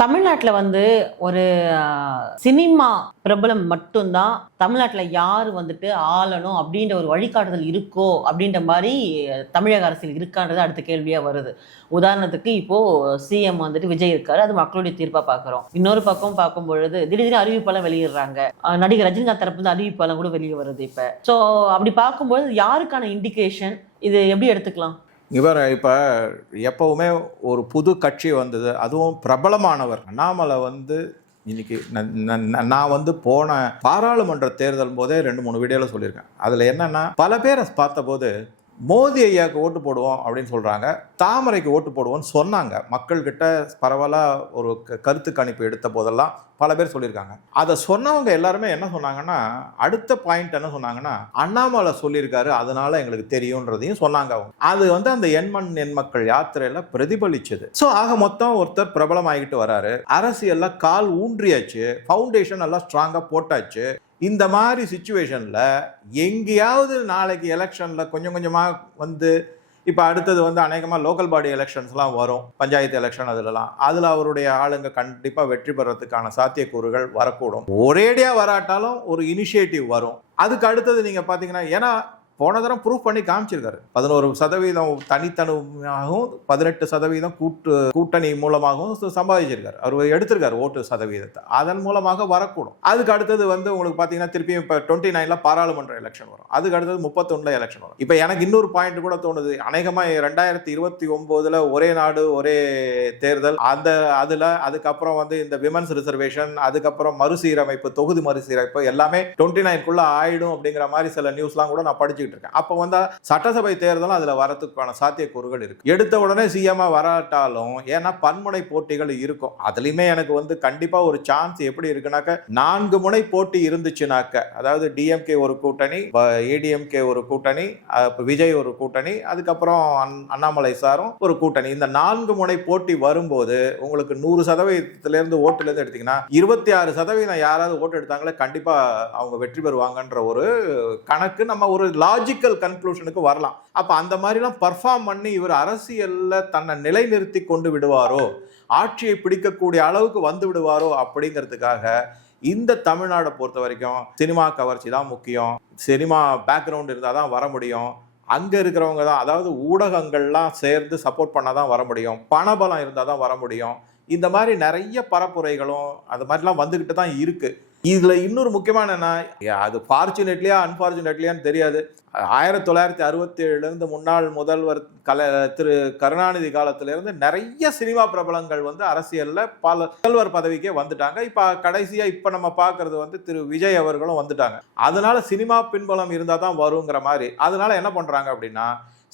தமிழ்நாட்டில் வந்து ஒரு சினிமா பிரபலம் மட்டும்தான் தமிழ்நாட்டில் யார் வந்துட்டு ஆளணும் அப்படின்ற ஒரு வழிகாட்டுதல் இருக்கோ அப்படின்ற மாதிரி தமிழக அரசியல் இருக்கான்றது அடுத்த கேள்வியாக வருது. உதாரணத்துக்கு இப்போது சிஎம் வந்துட்டு விஜய் இருக்காரு, அது மக்களுடைய தீர்ப்பாக பார்க்குறோம். இன்னொரு பக்கம் பார்க்கும் பொழுது திடீர்னு அறிவிப்பெல்லாம் வெளியிடுறாங்க. நடிகர் ரஜினிகாந்த் தரப்பு அறிவிப்பெல்லாம் கூட வெளியே வருது இப்போ. ஸோ அப்படி பார்க்கும்போது யாருக்கான இண்டிகேஷன் இது எப்படி எடுத்துக்கலாம்? இவர் இப்போ எப்போவுமே ஒரு புது கட்சி வந்தது, அதுவும் பிரபலமானவர் அண்ணாமலை இன்னைக்கு நான் போன பாராளுமன்ற தேர்தல் போதே 2-3 வீடியோவில் சொல்லியிருக்கேன். அதில் என்னென்னா, பல பேரை பார்த்தபோது மோடி ஐயாவுக்கு ஓட்டு போடுவோம் அப்படின்னு சொல்கிறாங்க, தாமரைக்கு ஓட்டு போடுவோம்னு சொன்னாங்க. மக்கள்கிட்ட பரவலாக ஒரு கருத்து கணிப்பு எடுத்த போதெல்லாம் பல பேர் சொல்லியிருக்காங்க. அதை சொன்னவங்க எல்லாருமே என்ன சொன்னாங்கன்னா, அடுத்த பாயிண்ட் என்ன சொன்னாங்கன்னா, அண்ணாமலை சொல்லியிருக்காரு அதனால எங்களுக்கு தெரியுன்றதையும் சொன்னாங்க. அவங்க அது அந்த எண்மண் எண்மக்கள் யாத்திரையில் பிரதிபலிச்சது. ஸோ ஆக மொத்தம் ஒருத்தர் பிரபலம் ஆகிட்டு வராரு, அரசியல்ல கால் ஊன்றியாச்சு, ஃபவுண்டேஷன் எல்லாம் ஸ்ட்ராங்காக போட்டாச்சு. இந்த மாதிரி சிச்சுவேஷனில் எங்கேயாவது நாளைக்கு எலெக்ஷனில் கொஞ்சம் கொஞ்சமாக இப்போ அடுத்தது அநேகமாக லோக்கல் பாடி எலெக்ஷன்ஸ்லாம் வரும், பஞ்சாயத்து எலெக்ஷன் அதில் அவருடைய ஆளுங்க கண்டிப்பாக வெற்றி பெறத்துக்கான சாத்தியக்கூறுகள் வரக்கூடும். ஒரேடியாக வராட்டாலும் ஒரு இனிஷியேட்டிவ் வரும். அதுக்கு அடுத்தது நீங்கள் பார்த்தீங்கன்னா, ஏன்னா போன தரம் ப்ரூஃப் பண்ணி காமிச்சிருக்காரு. 11% தனித்தனியாகவும் 18% கூட்டணி மூலமாகவும் சம்பாதிச்சிருக்காரு. அவர் எடுத்திருக்காரு ஓட்டு சதவீதத்தை, அதன் மூலமாக வரக்கூடும். அதுக்கு அடுத்தது உங்களுக்கு பார்த்தீங்கன்னா திருப்பியும் இப்போ 29ல் பாராளுமன்ற எலெக்ஷன் வரும், அதுக்கு அடுத்தது 31ல் எலெக்ஷன் வரும். இப்போ எனக்கு இன்னொரு பாயிண்ட் கூட தோணுது, அநேகமாக 2029 ஒரே நாடு ஒரே தேர்தல், அதுக்கப்புறம் இந்த விமன்ஸ் ரிசர்வேஷன், அதுக்கப்புறம் மறுசீரமைப்பு, தொகுதி மறுசீரமைப்பு எல்லாமே 29க்குள்ள ஆயிடும் அப்படிங்கிற மாதிரி சில நியூஸ்லாம் கூட நான் படிச்சு. அப்ப சட்டசபை தேர்தலும் அதுல வரதுக்கான சாத்தியக்கூறுகள் இருக்கு. எடுத்த உடனே சிஎம் வராட்டாலும், ஏன்னா பன்முனை போட்டிகள் இருக்கும். அதுலயுமே எனக்கு கண்டிப்பா ஒரு சான்ஸ் எப்படி இருக்குனாக்க, 4 முனை போட்டி இருந்துச்சுனாக்க, அதாவது டிஎம்கே ஒரு கூட்டணி, ஏடிஎம்கே ஒரு கூட்டணி, விஜய் ஒரு கூட்டணி, அதுக்கப்புறம் அண்ணாமலை சாரும் ஒரு கூட்டணி. இந்த 4 முனை போட்டி வரும்போது உங்களுக்கு 100% ஓட்டுல இருந்து எடுத்தீங்கன்னா 26% யாராவது ஓட்டு எடுத்தாங்களே கண்டிப்பா அவங்க வெற்றி பெறுவாங்கன்ற ஒரு கணக்கு நம்ம ஒரு லாஜிக்கல் கன்க்ளூஷனுக்கு வரலாம். அப்ப அந்த மாதிரிலாம் பர்ஃபார்ம் பண்ணி இவர் அரசியல்ல தன்னை நிலைநிறுத்தி கொண்டு விடுவாரோ, ஆட்சியை பிடிக்கக்கூடிய அளவுக்கு வந்து விடுவாரோ அப்படிங்கிறதுக்காக இந்த தமிழ்நாடை பொறுத்த வரைக்கும் சினிமா கவர்ச்சி தான் முக்கியம். சினிமா பேக்ரவுண்ட் இருந்தால் தான் வர முடியும். அங்க இருக்கிறவங்க தான், அதாவது ஊடகங்கள்லாம் சேர்ந்து சப்போர்ட் பண்ணாதான் வர முடியும், பணபலம் இருந்தால் தான் வர முடியும். இந்த மாதிரி நிறைய பரப்புரைகளும் அது மாதிரிலாம் வந்துகிட்டு தான் இருக்கு. இதுல இன்னொரு முக்கியமான என்ன, அது ஃபார்ச்சுனேட்லியா அன்பார்ச்சுனேட்லியான்னு தெரியாது, 1967 முன்னாள் முதல்வர் திரு கருணாநிதி காலத்திலிருந்து நிறைய சினிமா பிரபலங்கள் அரசியல்ல பல முதல்வர் பதவிக்கே வந்துட்டாங்க. இப்ப கடைசியா இப்ப நம்ம பாக்குறது திரு விஜய் அவர்களும் வந்துட்டாங்க. அதனால சினிமா பின்புலம் இருந்தா தான் வருங்கிற மாதிரி. அதனால என்ன பண்றாங்க அப்படின்னா,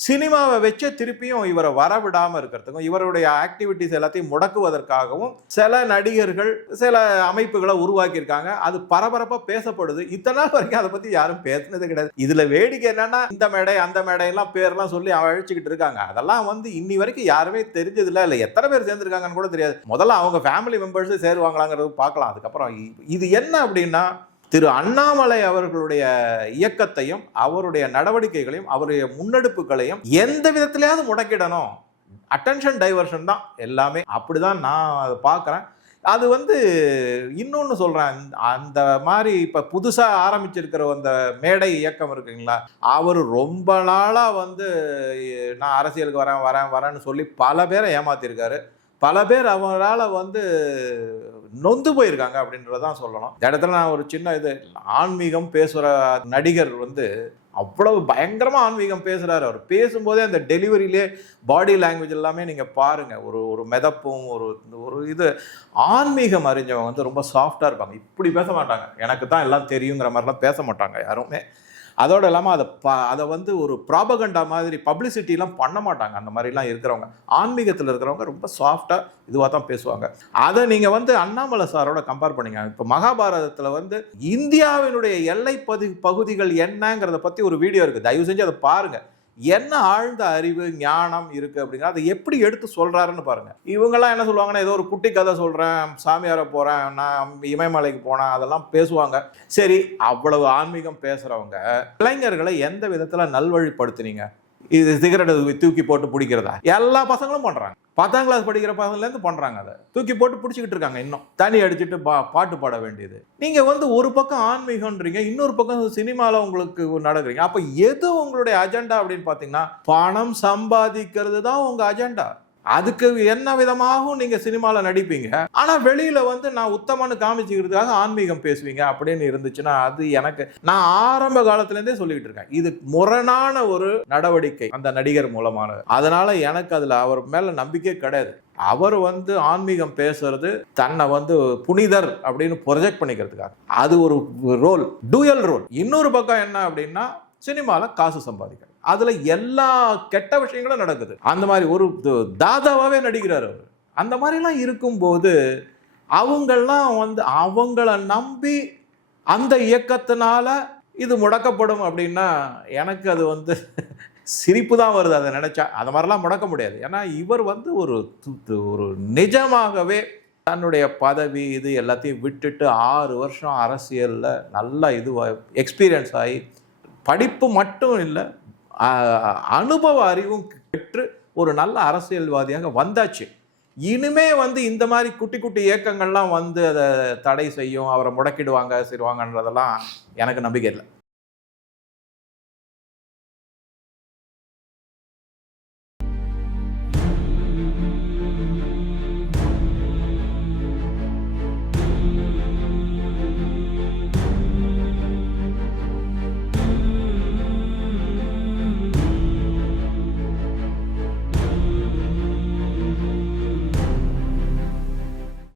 சினிமாவை வச்சு திருப்பியும் இவரை வரவிடாம இருக்கிறதுக்கும், இவருடைய ஆக்டிவிட்டிஸ் எல்லாத்தையும் முடக்குவதற்காகவும் சில நடிகர்கள் சில அமைப்புகளை உருவாக்கியிருக்காங்க. அது பரபரப்பா பேசப்படுது. இத்தனை நாள் வரைக்கும் அதை பத்தி யாரும் பேசினது கிடையாது. இதுல வேடிக்கை என்னன்னா, இந்த மேடை அந்த மேடை எல்லாம் பேர்லாம் சொல்லி அழைச்சிக்கிட்டு இருக்காங்க. அதெல்லாம் இன்னி வரைக்கும் யாருமே தெரிஞ்சது இல்லை எத்தனை பேர் சேர்ந்திருக்காங்கன்னு கூட தெரியாது. முதல்ல அவங்க ஃபேமிலி மெம்பர்ஸ் சேருவாங்களாங்கிறது பார்க்கலாம். அதுக்கப்புறம் இது என்ன அப்படின்னா, திரு அண்ணாமலை அவர்களுடைய இயக்கத்தையும் அவருடைய நடவடிக்கைகளையும் அவருடைய முன்னெடுப்புகளையும் எந்த விதத்திலேயாவது முடக்கிடணும். அட்டென்ஷன் டைவர்ஷன் தான் எல்லாமே. அப்படிதான் நான் அதை பார்க்குறேன். அது இன்னொன்று சொல்கிறேன், அந்த மாதிரி இப்போ புதுசாக ஆரம்பிச்சிருக்கிற அந்த மேடை இயக்கம் இருக்குங்களா, அவர் ரொம்ப நாளாக நான் அரசியலுக்கு வரேன்னு சொல்லி பல பேரை ஏமாத்திருக்காரு. பல பேர் அவரால் நொந்து போயிருக்காங்க அப்படின்றதான் சொல்லணும். இந்த இடத்துல நான் ஒரு சின்ன ஆன்மீகம் பேசுகிற நடிகர் அவ்வளவு பயங்கரமா ஆன்மீகம் பேசுறாரு. அவர் பேசும்போதே அந்த டெலிவரியிலே பாடி லாங்குவேஜ் எல்லாமே நீங்க பாருங்க, ஒரு மிதப்பும் ஒரு ஆன்மீகம் அறிஞ்சவங்க ரொம்ப சாஃப்டா இருப்பாங்க. இப்படி பேச மாட்டாங்க, எனக்கு தான் எல்லாம் தெரியுங்கிற மாதிரிலாம் பேச மாட்டாங்க யாருமே. அதோட இல்லாமல் அதை ஒரு ப்ராபகண்டா மாதிரி பப்ளிசிட்டிலாம் பண்ண மாட்டாங்க. அந்த மாதிரிலாம் இருக்கிறவங்க, ஆன்மீகத்தில் இருக்கிறவங்க ரொம்ப சாஃப்டாக இதுவாக தான் பேசுவாங்க. அதை நீங்கள் அண்ணாமலை சாரோட கம்பேர் பண்ணிங்க. இப்போ மகாபாரதத்தில் இந்தியாவினுடைய எல்லை பகுதிகள் என்னங்கிறத பற்றி ஒரு வீடியோ இருக்குது, தயவு செஞ்சு அதை பாருங்கள். என்ன ஆழ்ந்த அறிவு ஞானம் இருக்கு அப்படிங்கிற அதை எப்படி எடுத்து சொல்றாருன்னு பாருங்க. இவங்கெல்லாம் என்ன சொல்லுவாங்கன்னா, ஏதோ ஒரு குட்டி கதை சொல்றேன், சாமியார போறேன், நான் இமயமலைக்கு போனேன், அதெல்லாம் பேசுவாங்க. சரி, அவ்வளவு ஆன்மீகம் பேசுறவங்க இளைஞர்களை எந்த விதத்துல நல்வழிப்படுத்தினீங்க? இது சிகரெட் தூக்கி போட்டு பிடிக்கிறதா? எல்லா பசங்களும் பண்றாங்க. 10ஆம் கிளாஸ் படிக்கிற பசங்கள்லேருந்து பண்றாங்க. அதை தூக்கி போட்டு பிடிச்சிக்கிட்டு இருக்காங்க. இன்னும் தண்ணி அடிச்சுட்டு பாட்டு பாட வேண்டியது. நீங்க வந்து ஒரு பக்கம் ஆன்மீகம்ன்றீங்க, இன்னொரு பக்கம் சினிமாவில் உங்களுக்கு நடக்கிறீங்க. அப்ப எது உங்களுடைய அஜெண்டா அப்படின்னு பார்த்தீங்கன்னா, பணம் சம்பாதிக்கிறது தான் உங்க அஜெண்டா. அதுக்கு என்ன விதமாகவும் நீங்க சினிமாவில் நடிப்பீங்க, ஆனா வெளியில வந்து நான் உத்தமன்னு காமிச்சுக்கிறதுக்காக ஆன்மீகம் பேசுவீங்க அப்படின்னு இருந்துச்சுன்னா, அது எனக்கு, நான் ஆரம்ப காலத்திலேருந்தே சொல்லிட்டு இருக்கேன், இது முரணான ஒரு நடவடிக்கை அந்த நடிகர் மூலமானது. அதனால எனக்கு அதுல அவர் மேல நம்பிக்கை கிடையாது. அவர் வந்து ஆன்மீகம் பேசுறது தன்னை வந்து புனிதர் அப்படின்னு ப்ரொஜெக்ட் பண்ணிக்கிறதுக்காக, அது ஒரு ரோல், டூயல் ரோல். இன்னொரு பக்கம் என்ன அப்படின்னா, சினிமாவில் காசு சம்பாதிக்கிறது, அதுல எல்லா கெட்ட விஷயங்களும் நடக்குது. அந்த மாதிரி ஒரு தாதாவாவே நடிக்கிறார் அவர். அந்த மாதிரிலாம் இருக்கும்போது அவங்கெல்லாம் வந்து அவங்கள நம்பி அந்த இயக்கத்தினால இது முடக்கப்படும் அப்படின்னா எனக்கு அது வந்து சிரிப்பு தான் வருது அதை நினைச்சா. அது மாதிரிலாம் முடக்க முடியாது. ஏன்னா இவர் வந்து ஒரு நிஜமாகவே தன்னுடைய பதவி இது எல்லாத்தையும் விட்டுட்டு 6 வருஷம் அரசியலில் நல்லா எக்ஸ்பீரியன்ஸ் ஆகி, படிப்பு மட்டும் இல்லை, அனுபவ அறிவும் பெற்று ஒரு நல்ல அரசியல்வாதியாக வந்தாச்சு. இனிமே வந்து இந்த மாதிரி குட்டி குட்டி இயக்கங்கள்லாம் வந்து அதை தடை செய்யும், அவரை முடக்கிடுவாங்க செய்வாங்கன்றதெல்லாம் எனக்கு நம்பிக்கை இல்லை.